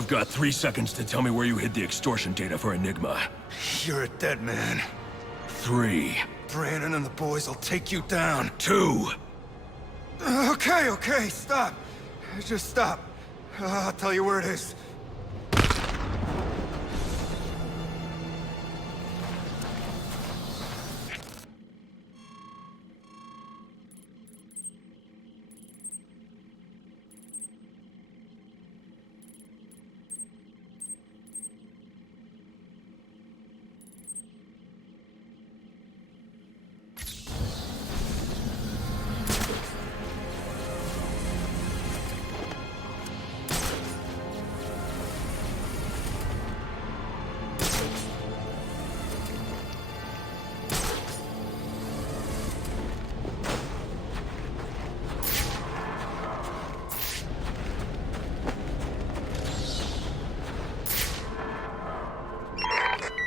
You've got 3 seconds to tell me where you hid the extortion data for Enigma. You're a dead man. 3. Brandon and the boys will take you down. 2. Okay, stop. Just stop. I'll tell you where it is.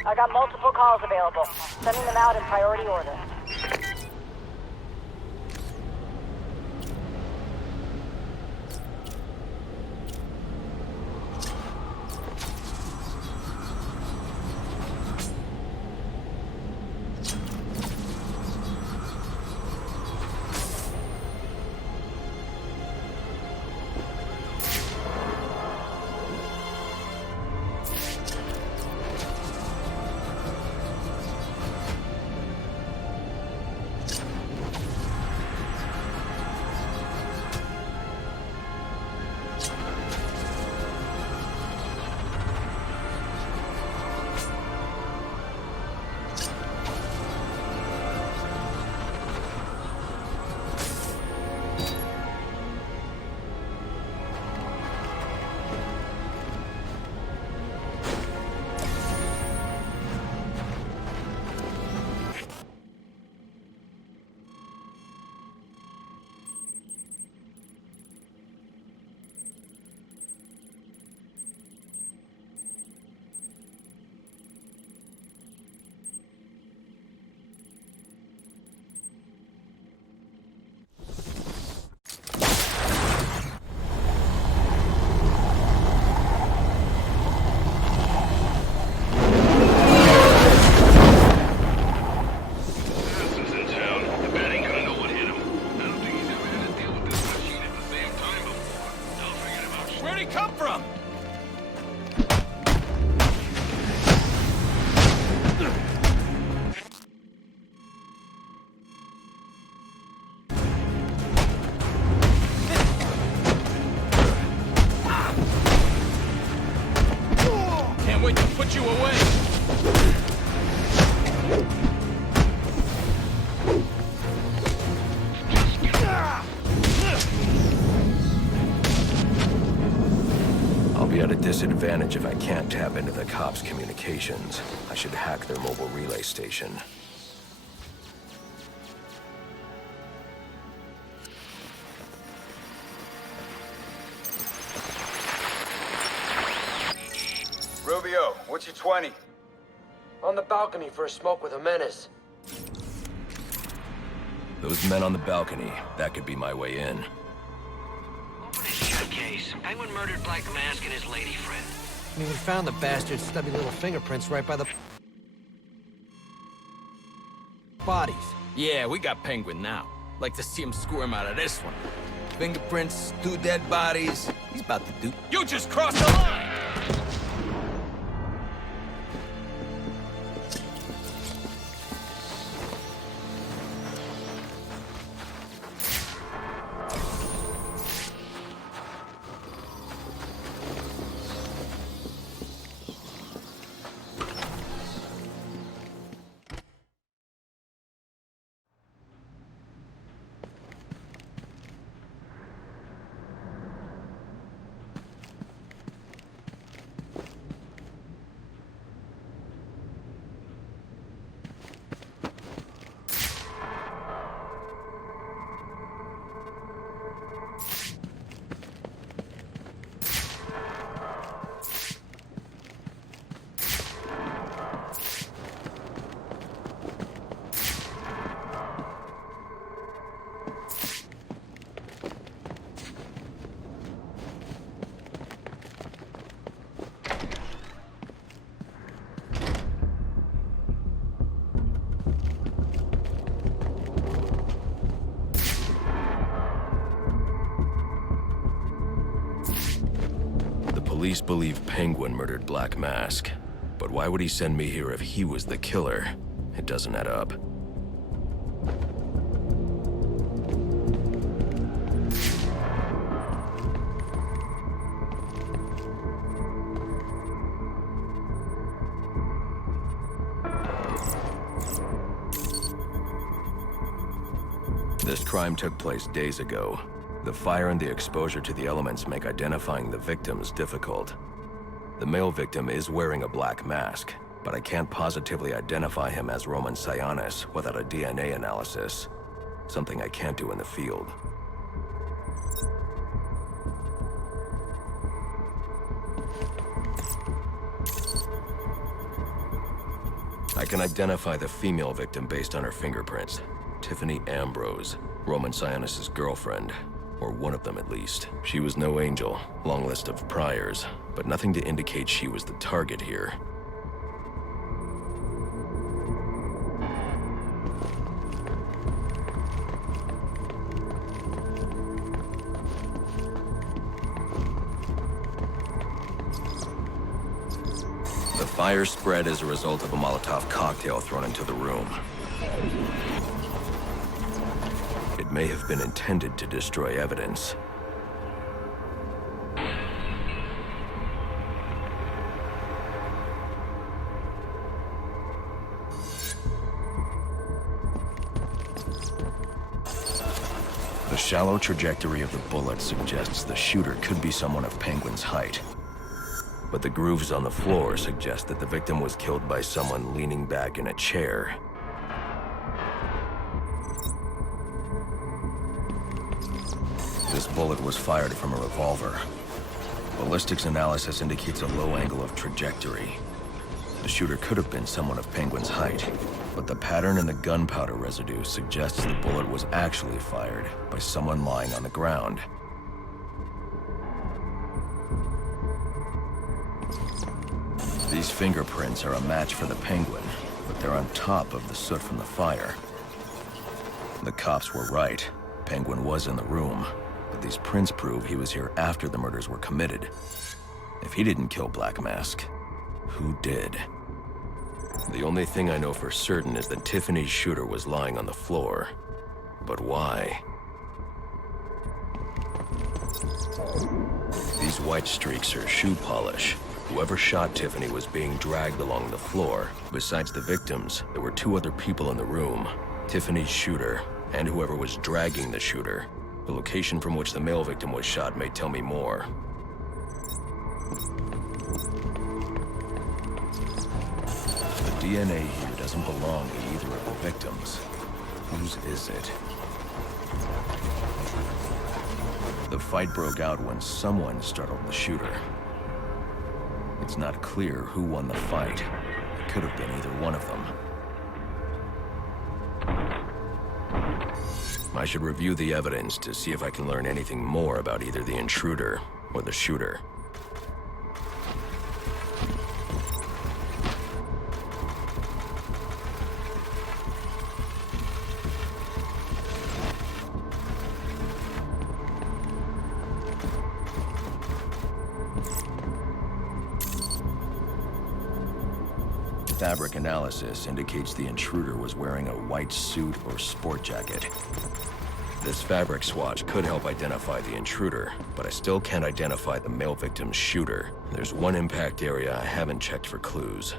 I got multiple calls available. Sending them out in priority order. Disadvantage if I can't tap into the cops' communications. I should hack their mobile relay station. Rubio, what's your 20? On the balcony for a smoke with a menace. Those men on the balcony, that could be my way in. Open his shit case. Penguin murdered Black Mask and his lady friend. I mean, we found the bastard's stubby little fingerprints right by the bodies. Yeah, we got Penguin now. Like to see him squirm out of this one. Fingerprints, 2 dead bodies. He's about to do... You just crossed the line! Police believe Penguin murdered Black Mask. But why would he send me here if he was the killer? It doesn't add up. This crime took place days ago. The fire and the exposure to the elements make identifying the victims difficult. The male victim is wearing a black mask, but I can't positively identify him as Roman Sionis without a DNA analysis. Something I can't do in the field. I can identify the female victim based on her fingerprints. Tiffany Ambrose, Roman Sionis' girlfriend, or one of them at least. She was no angel, long list of priors, but nothing to indicate she was the target here. The fire spread as a result of a Molotov cocktail thrown into the room. It may have been intended to destroy evidence. The shallow trajectory of the bullet suggests the shooter could be someone of Penguin's height. But the grooves on the floor suggest that the victim was killed by someone leaning back in a chair. This bullet was fired from a revolver. Ballistics analysis indicates a low angle of trajectory. The shooter could have been someone of Penguin's height, but the pattern in the gunpowder residue suggests the bullet was actually fired by someone lying on the ground. These fingerprints are a match for the Penguin, but they're on top of the soot from the fire. The cops were right. Penguin was in the room, but these prints prove he was here after the murders were committed. If he didn't kill Black Mask, who did? The only thing I know for certain is that Tiffany's shooter was lying on the floor. But why? These white streaks are shoe polish. Whoever shot Tiffany was being dragged along the floor. Besides the victims, there were two other people in the room. Tiffany's shooter, and whoever was dragging the shooter. The location from which the male victim was shot may tell me more. The DNA here doesn't belong to either of the victims. Whose is it? The fight broke out when someone startled the shooter. It's not clear who won the fight. It could have been either one of them. I should review the evidence to see if I can learn anything more about either the intruder or the shooter. Fabric analysis indicates the intruder was wearing a white suit or sport jacket. This fabric swatch could help identify the intruder, but I still can't identify the male victim's shooter. There's one impact area I haven't checked for clues.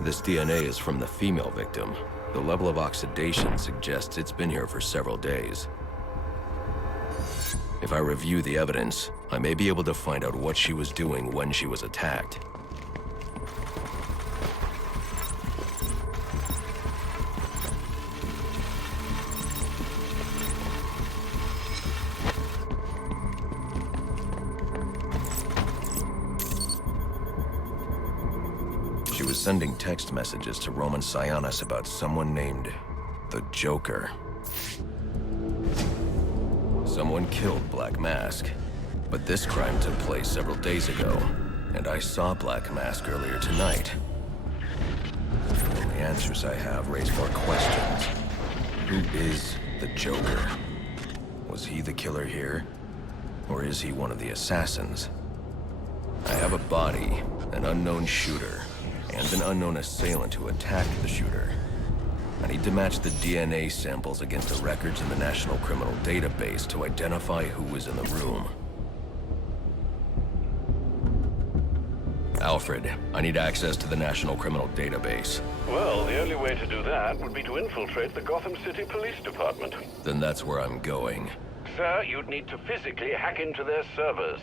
This DNA is from the female victim. The level of oxidation suggests it's been here for several days. If I review the evidence, I may be able to find out what she was doing when she was attacked. She was sending text messages to Roman Sionis about someone named the Joker. Someone killed Black Mask, but this crime took place several days ago. And I saw Black Mask earlier tonight. The only answers I have raise more questions. Who is the Joker? Was he the killer here? Or is he one of the assassins? I have a body, an unknown shooter, and an unknown assailant who attacked the shooter. I need to match the DNA samples against the records in the National Criminal Database to identify who was in the room. Alfred, I need access to the National Criminal Database. Well, the only way to do that would be to infiltrate the Gotham City Police Department. Then that's where I'm going. Sir, you'd need to physically hack into their servers.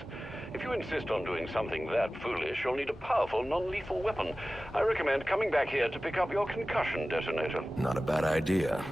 If you insist on doing something that foolish, you'll need a powerful, non-lethal weapon. I recommend coming back here to pick up your concussion detonator. Not a bad idea.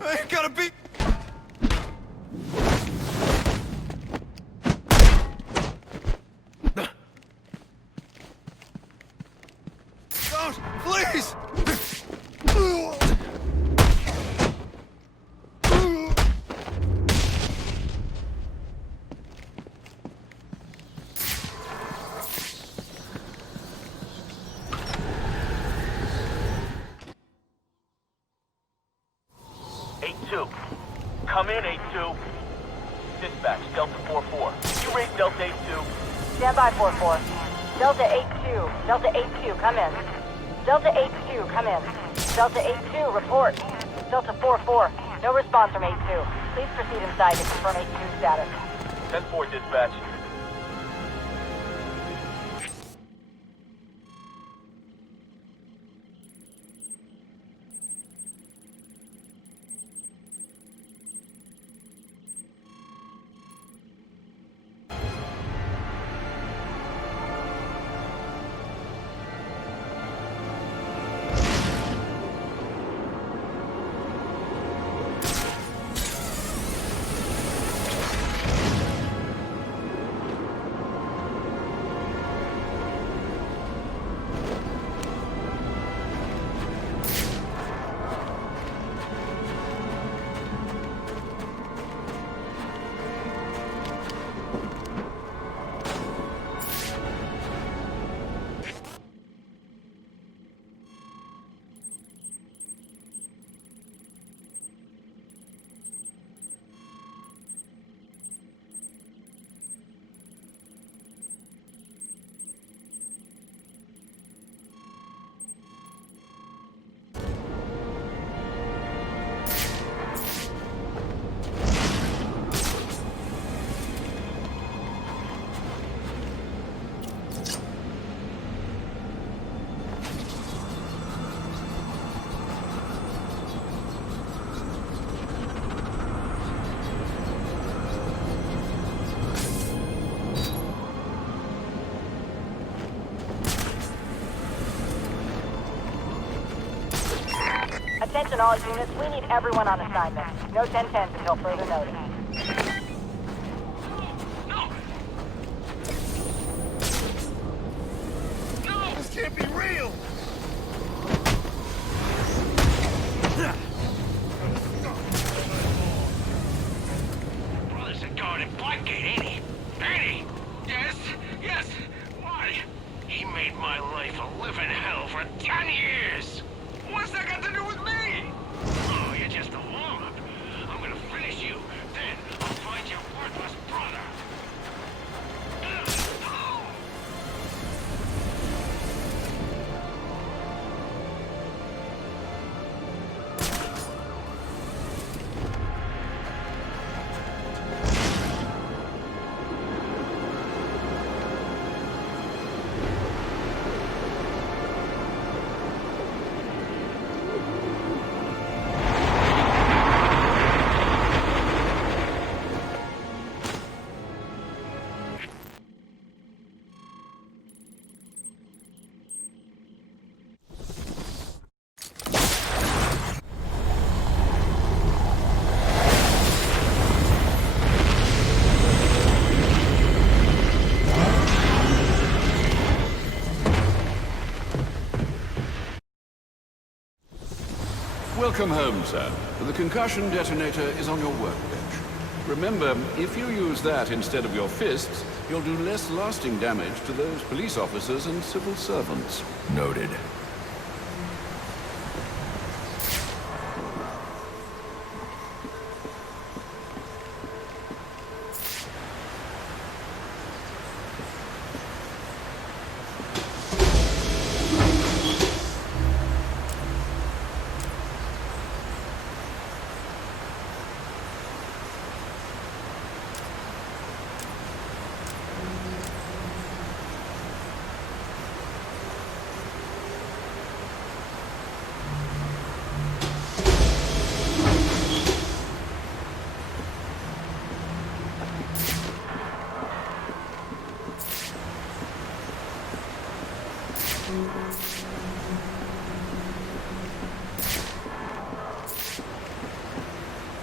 I ain't gonna be... Don't! Please! Come in, 8-2. Dispatch, Delta 4-4. You read Delta 8-2. Stand by, 4-4. Delta 8-2. Delta 8-2, come in. Delta 8-2, come in. Delta 8-2, report. Delta 4-4, no response from 8-2. Please proceed inside to confirm 8-2 status. 10-4, dispatch. Attention all units, we need everyone on assignment. No 10-10s until further notice. This can't be real! Brother's a guard at Blackgate, ain't he? Ain't he? Yes, yes. Why? He made my life a living hell for 10 years. What's that got to do with me? Oh, you're just a warm-up. I'm gonna finish you, then I'll Welcome home, sir. The concussion detonator is on your workbench. Remember, if you use that instead of your fists, you'll do less lasting damage to those police officers and civil servants. Noted.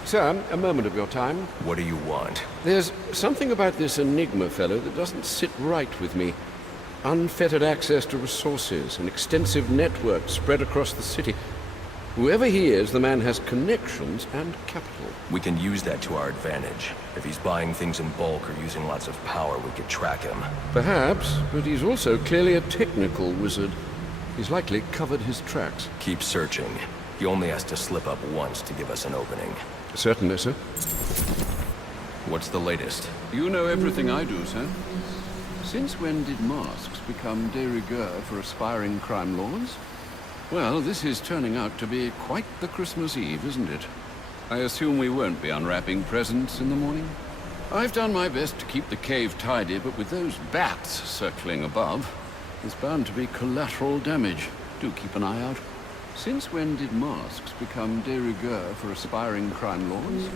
Sir, a moment of your time. What do you want? There's something about this Enigma fellow that doesn't sit right with me. Unfettered access to resources, an extensive network spread across the city. Whoever he is, the man has connections and capital. We can use that to our advantage. If he's buying things in bulk or using lots of power, we could track him. Perhaps, but he's also clearly a technical wizard. He's likely covered his tracks. Keep searching. He only has to slip up once to give us an opening. Certainly, sir. What's the latest? You know everything I do, sir. Since when did masks become de rigueur for aspiring crime lords? Well, this is turning out to be quite the Christmas Eve, isn't it? I assume we won't be unwrapping presents in the morning? I've done my best to keep the cave tidy, but with those bats circling above, there's bound to be collateral damage. Do keep an eye out. Since when did masks become de rigueur for aspiring crime lords?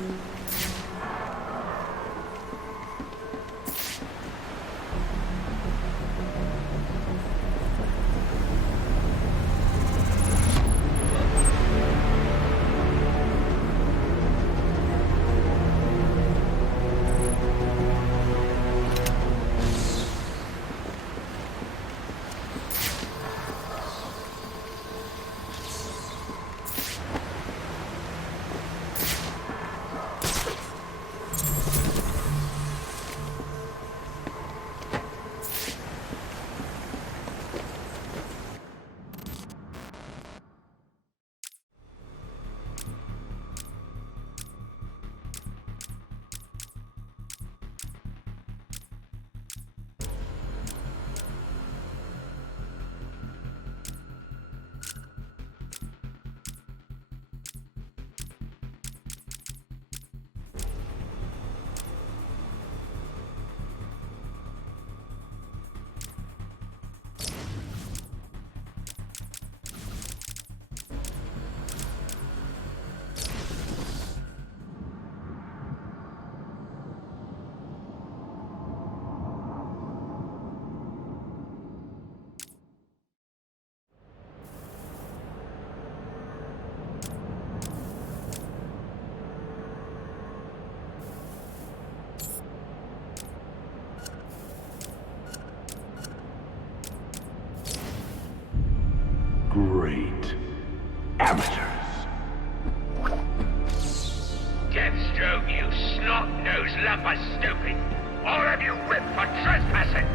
Great. Amateurs. Deathstroke, you snot-nosed lump of stupid! Or have you whipped for trespassing?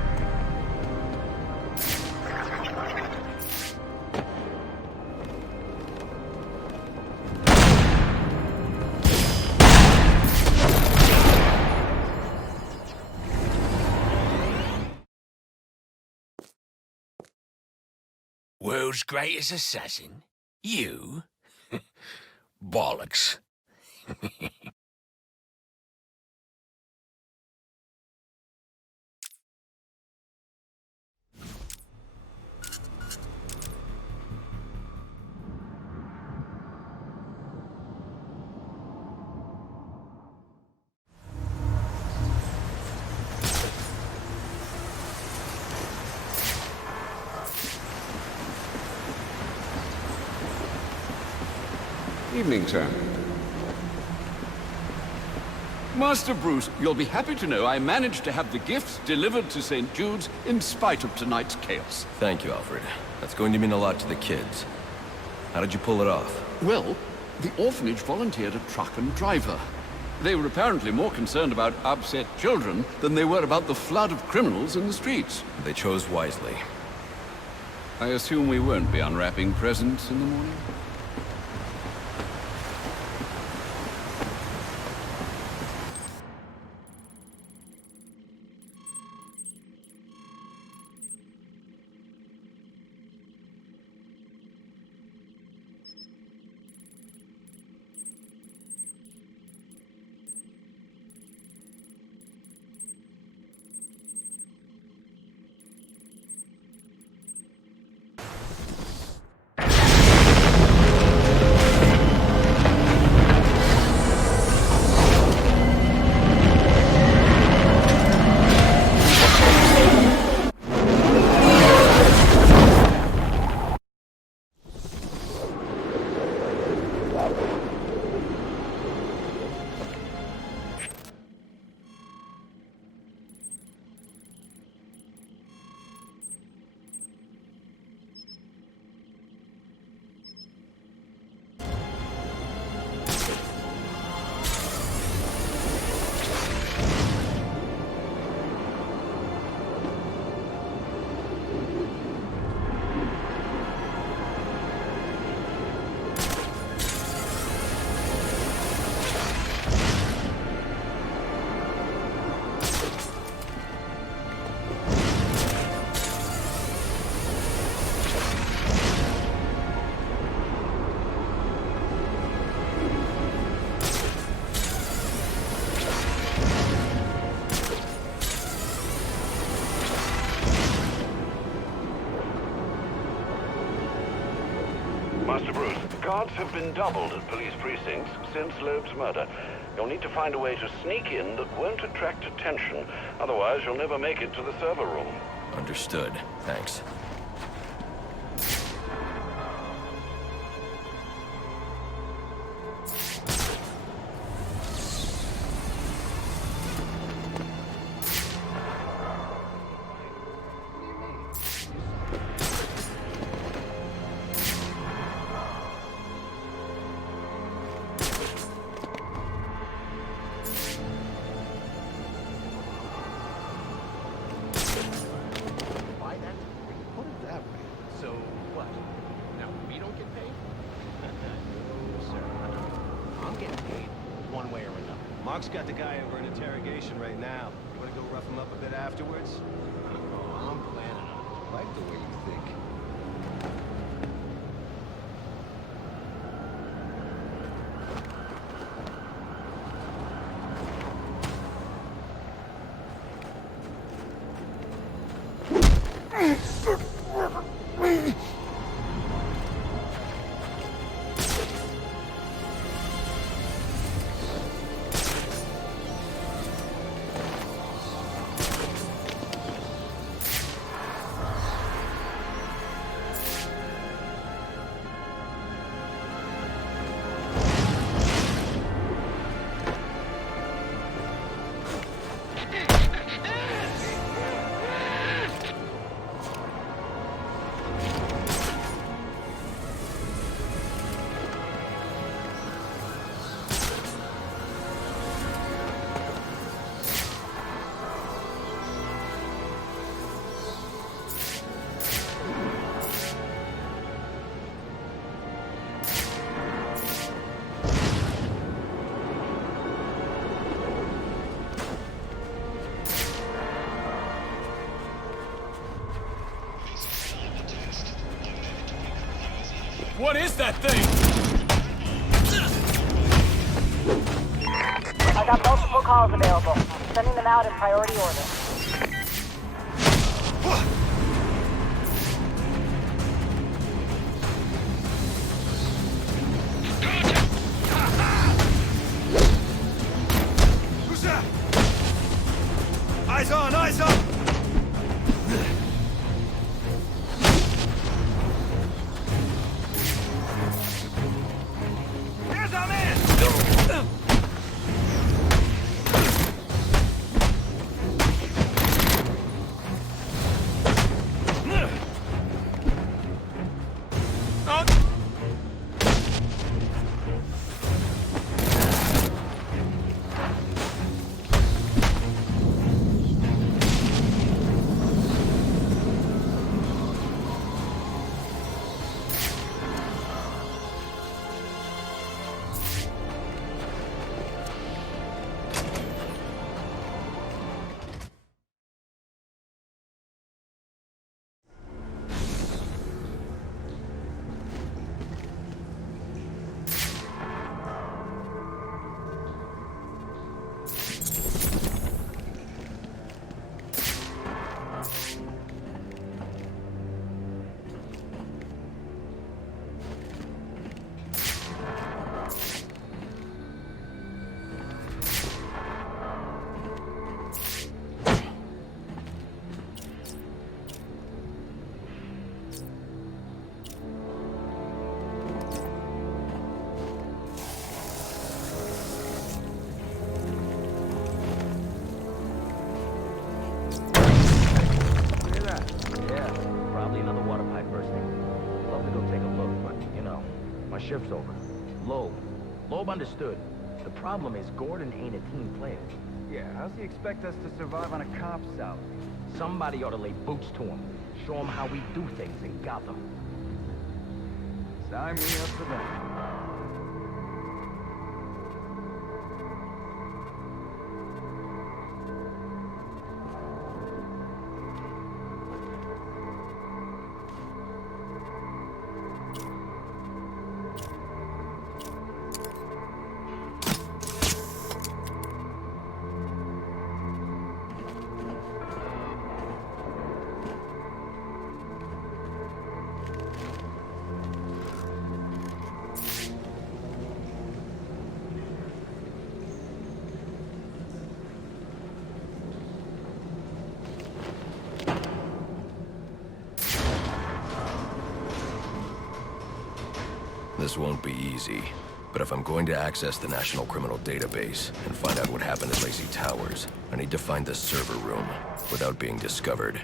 World's greatest assassin? You? Bollocks. Evening, sir. Master Bruce, you'll be happy to know I managed to have the gifts delivered to St. Jude's in spite of tonight's chaos. Thank you, Alfred. That's going to mean a lot to the kids. How did you pull it off? Well, the orphanage volunteered a truck and driver. They were apparently more concerned about upset children than they were about the flood of criminals in the streets. They chose wisely. I assume we won't be unwrapping presents in the morning? Master Bruce, guards have been doubled at police precincts since Loeb's murder. You'll need to find a way to sneak in that won't attract attention. Otherwise, you'll never make it to the server room. Understood. Thanks. Mark's got the guy over in interrogation right now. You want to go rough him up a bit afterwards? Oh, I'm planning on it. I like the way you think. What is that thing? I got multiple calls available. Sending them out in priority order. Who's that? Eyes on, eyes on! Loeb understood. The problem is Gordon ain't a team player. Yeah, how's he expect us to survive on a cop's salary? Somebody ought to lay boots to him. Show him how we do things in Gotham. Sign me up for that. This won't be easy, but if I'm going to access the National Criminal Database and find out what happened at Lacy Towers, I need to find the server room without being discovered.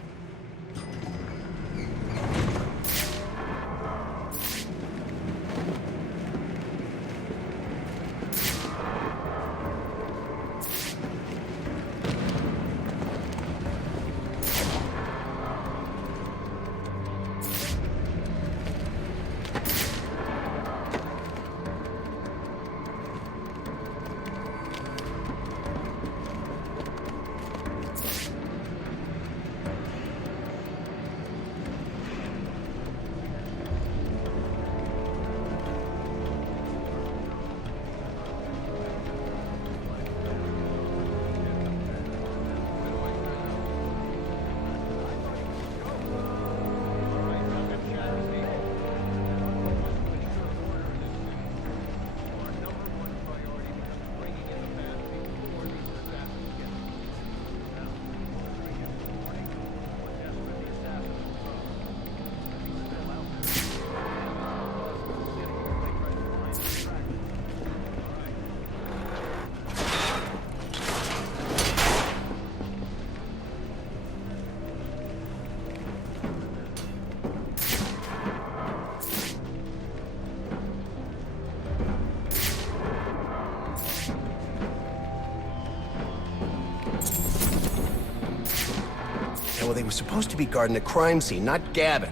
Well, they were supposed to be guarding the crime scene, not Gavin.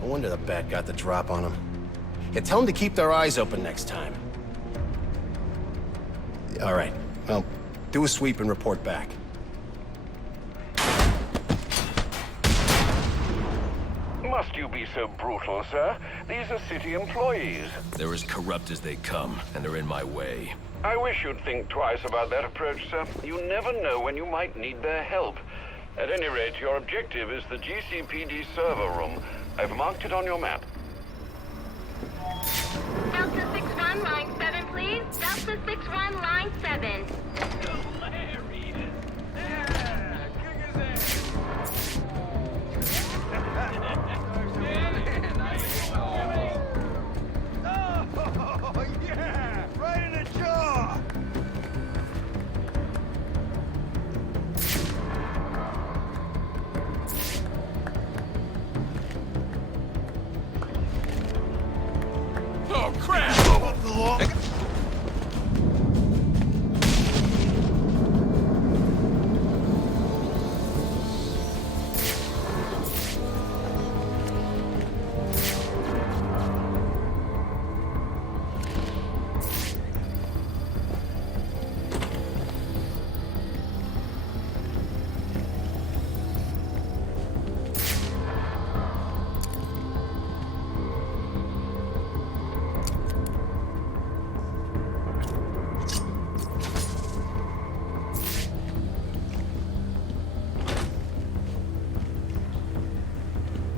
No wonder the bat got the drop on him. Yeah, tell them to keep their eyes open next time. All right, well, do a sweep and report back. Must you be so brutal, sir? These are city employees. They're as corrupt as they come, and they're in my way. I wish you'd think twice about that approach, sir. You never know when you might need their help. At any rate, your objective is the GCPD server room. I've marked it on your map. Delta 6-1, line 7, please. Delta 6-1, line 7. Oh, yeah! Right in the jaw! Oh, crap! Up the law.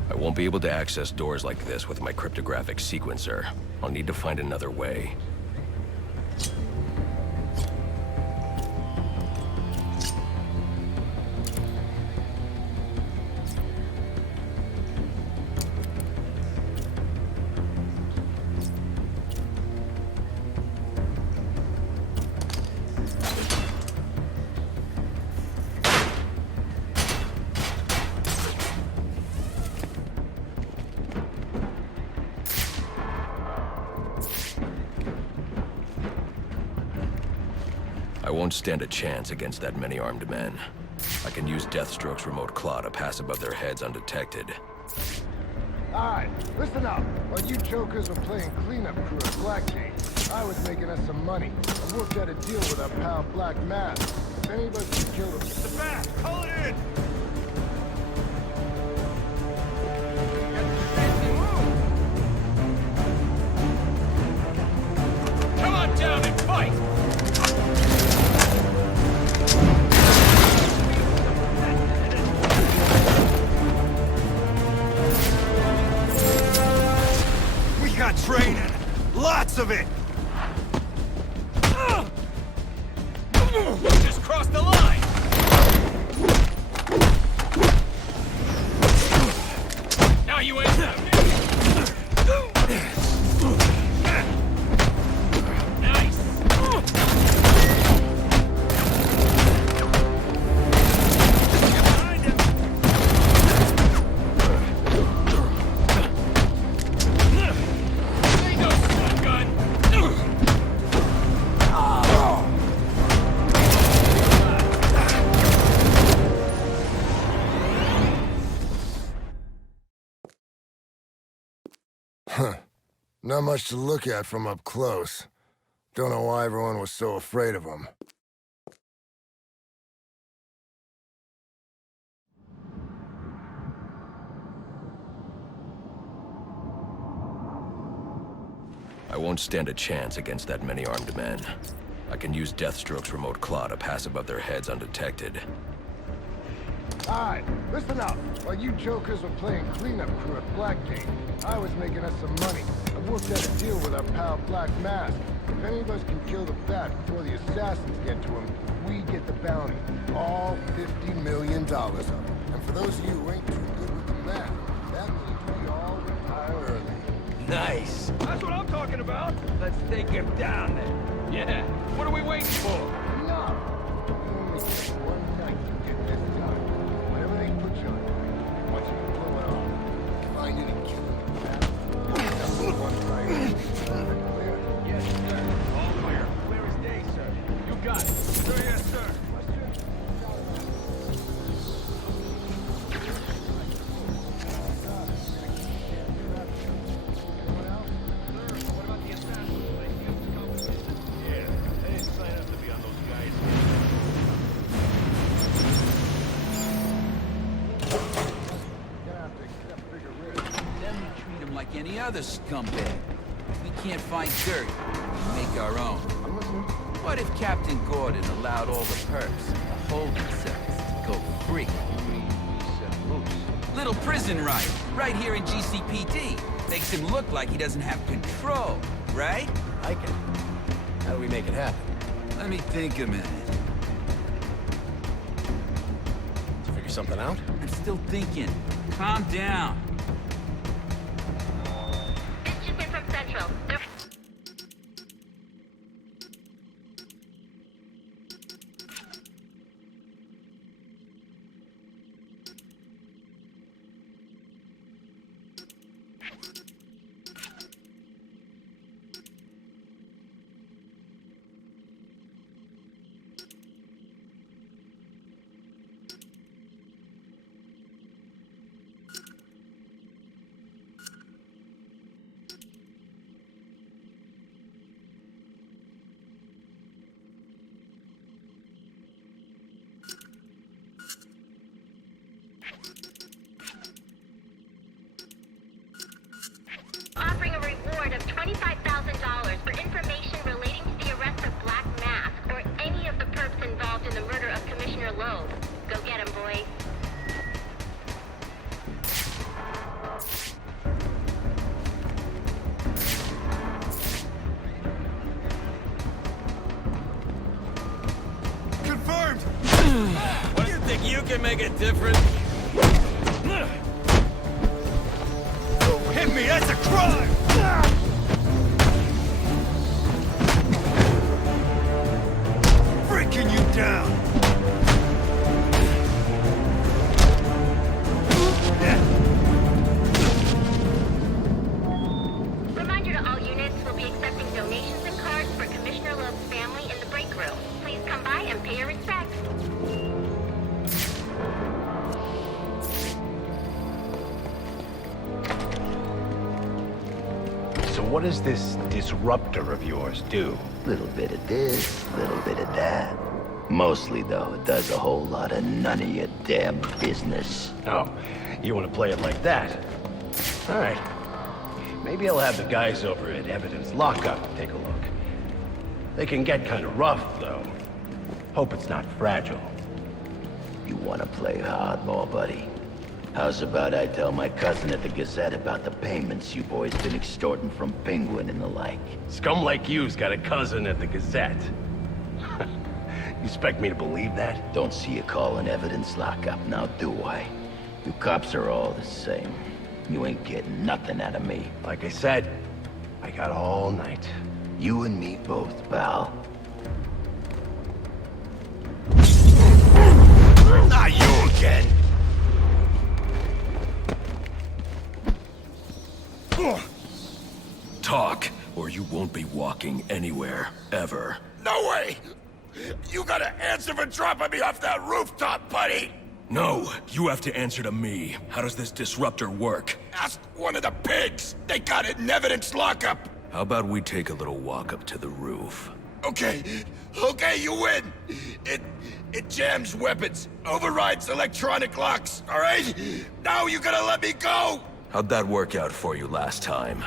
I won't be able to access doors like this with my cryptographic sequencer. I'll need to find another way. I won't stand a chance against that many armed men. I can use Deathstroke's remote claw to pass above their heads undetected. Alright, listen up. While you jokers were playing cleanup crew at Blackgate, I was making us some money. I worked out a deal with our pal Black Mask. If any of us can kill them... It's the back! Call it in! Come on down and fight! We got training! Lots of it! Just crossed the line! Now you ain't... Nice! Behind him! Ain't no stun gun! Huh. Not much to look at from up close. Don't know why everyone was so afraid of him. I won't stand a chance against that many armed men. I can use Deathstroke's remote claw to pass above their heads undetected. Alright, listen up. While you jokers were playing cleanup crew at Blackgate, I was making us some money. I worked out a deal with our pal Black Mask. If any of us can kill the Bat before the assassins get to him, we get the bounty. All $50 million of it. And for those of you who ain't too good with the math, that means we all retire early. Nice! That's what I'm talking about! Let's take him down then. Yeah, what are we waiting for? No! We only get one night to get this done. Whatever they put you on, I want you to blow it off. Find it and kill it. That's the one priority. Clear? Yes, sir. All clear. Clear as day, sir. You got it. Sir, yes, sir. Like any other scumbag. We can't find dirt. We make our own. What if Captain Gordon allowed all the perps in the holding cells to go free? Little prison riot, right here in GCPD. Makes him look like he doesn't have control, right? I can. How do we make it happen? Let me think a minute. Did you figure something out? I'm still thinking. Calm down. From Central. Offering a reward of $25,000 for information relating to the arrest of Black Mask or any of the perps involved in the murder of Commissioner Loeb. Go get him, boys. Confirmed! What do you think you can make a difference? Hit me, that's a crime! Breaking you down! Reminder to all units, we'll be accepting donations and cards for Commissioner Loeb's family in the break room. Please come what does this disruptor of yours do? Little bit of this, little bit of that. Mostly, though, it does a whole lot of none of your damn business. Oh, you want to play it like that? All right. Maybe I'll have the guys over at Evidence Lockup take a look. They can get kind of rough, though. Hope it's not fragile. You want to play hardball, buddy? How's about I tell my cousin at the Gazette about the payments you boys been extorting from Penguin and the like? Scum like you's got a cousin at the Gazette. You expect me to believe that? Don't see you calling Evidence Lockup now, do I? You cops are all the same. You ain't getting nothing out of me. Like I said, I got all night. You and me both, pal. Not you again! Talk, or you won't be walking anywhere, ever. No way! You gotta answer for dropping me off that rooftop, buddy! No, you have to answer to me. How does this disruptor work? Ask one of the pigs! They got it in Evidence Lockup! How about we take a little walk up to the roof? Okay, you win! It jams weapons, overrides electronic locks, alright? Now you gotta let me go! How'd that work out for you last time?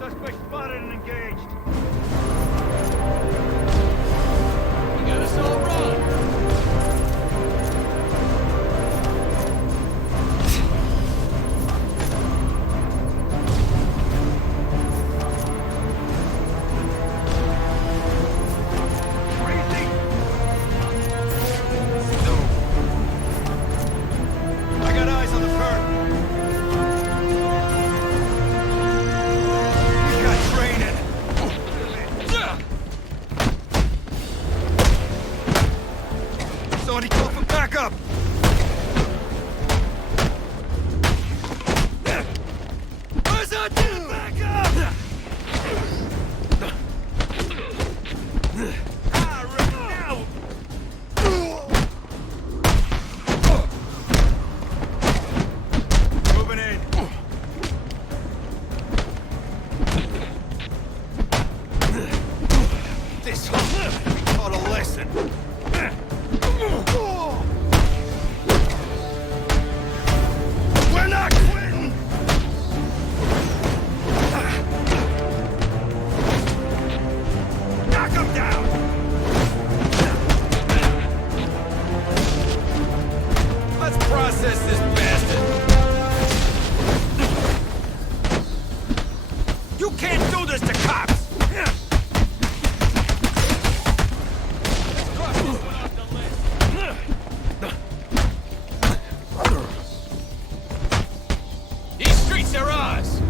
Suspect spotted and engaged. You got us all wrong. I got eyes on the perp. Somebody call for backup! Where's our dude? Backup! Moving in. This taught a lesson. We're not quitting! Knock him down! Let's process this bastard. You can't do this to cops! These streets are ours.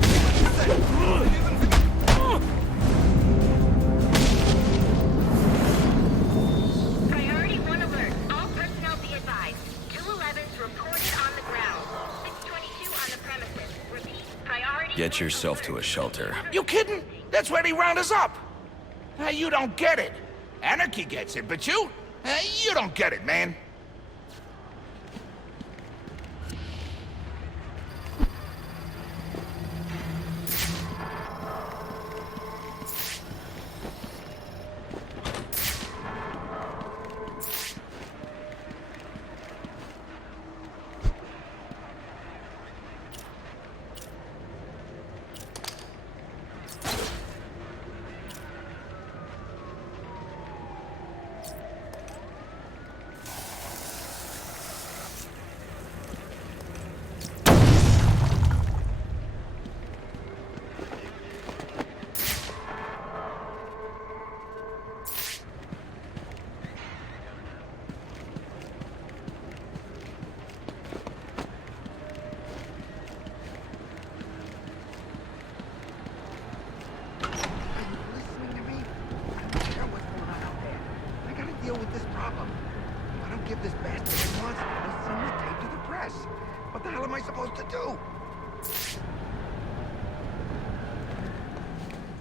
Priority 1 alert. All personnel be advised. 211's reported on the ground. 622 on the premises. Repeat, priority... Get yourself to a shelter. You kidding? That's where they round us up. You don't get it. Anarchy gets it, but you don't get it, man.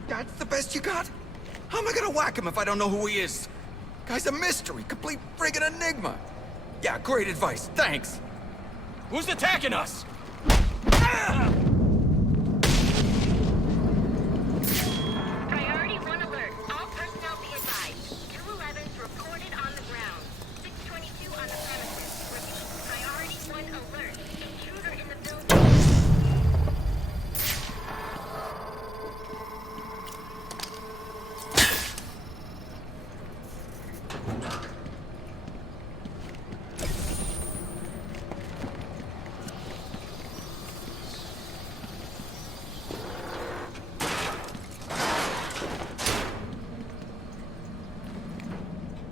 That's the best you got? How am I gonna whack him if I don't know who he is? Guy's a mystery, complete friggin' enigma. Yeah, great advice, thanks. Who's attacking us? Priority 1 alert. All personnel be advised. 211's reported on the ground. 622 on the premises. Repeat, priority 1 alert. Intruder in the building.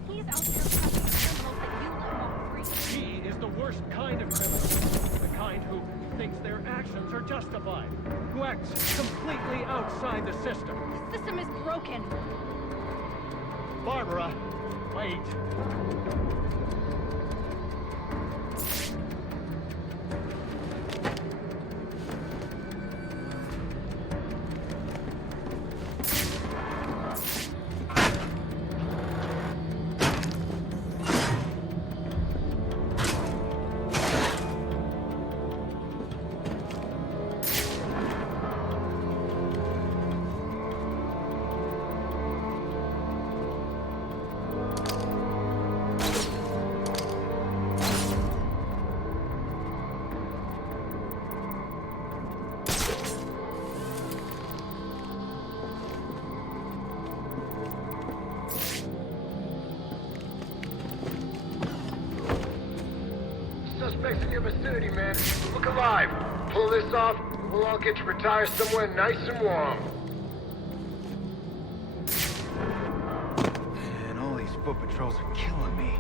He's out there touching criminals that you let walk free. He is the worst kind of criminal. The kind who thinks their actions are justified. Who acts completely outside the system. The system is broken. Barbara, wait. Suspects in your vicinity, man. Look alive. Pull this off, and we'll all get you retired somewhere nice and warm. Man, all these foot patrols are killing me.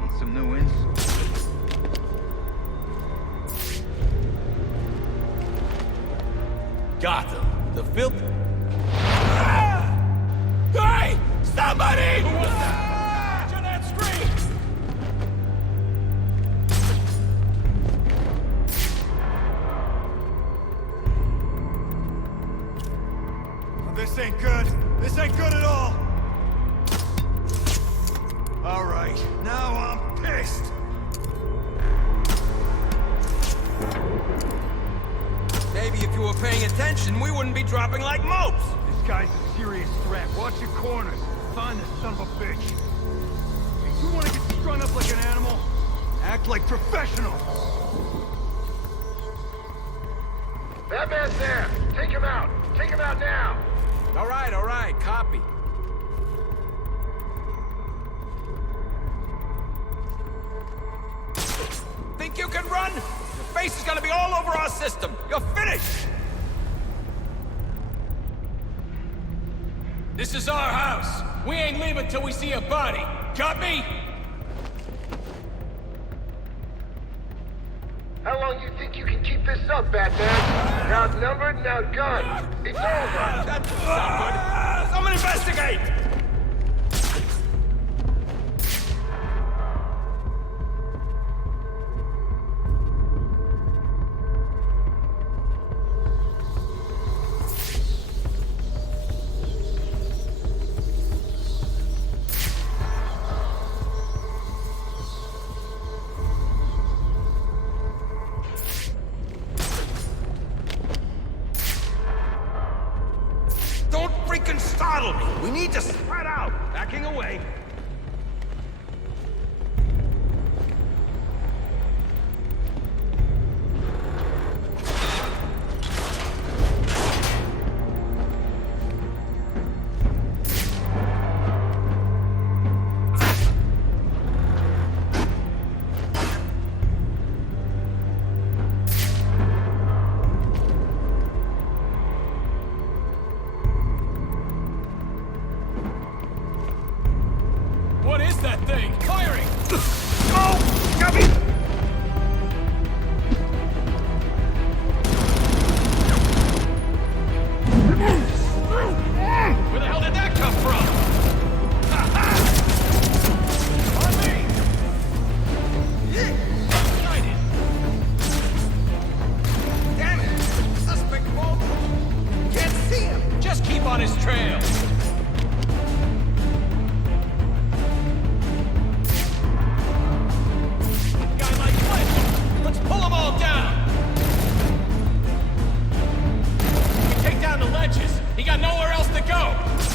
Need some new ins? Gotham, the filth. Hey! Somebody! Who was that? Answer that scream! This ain't good. This ain't good at all. All right, now I'm pissed. Maybe if you were paying attention, we wouldn't be dropping like mopes. This guy's a serious threat. Watch your corners. Find this son of a bitch. Hey, you want to get strung up like an animal? Act like professionals. That man's there. Take him out. Take him out now. All right, copy. Think you can run? Your face is gonna be all over our system. You're finished! This is our house. We ain't leaving till we see a body. Got me? How long you think you can keep this up, Batman? You're outnumbered and outgunned. It's over. That doesn't sound good. Someone investigate! We need to spread out! Backing away! What is that thing? Firing! Oh! Got me! Where the hell did that come from? On me! Blinded! Damn it! Suspect mobile! Can't see him! Just keep on his trail. Guy like Flint! Let's pull them all down! We take down the ledges. He got nowhere else to go.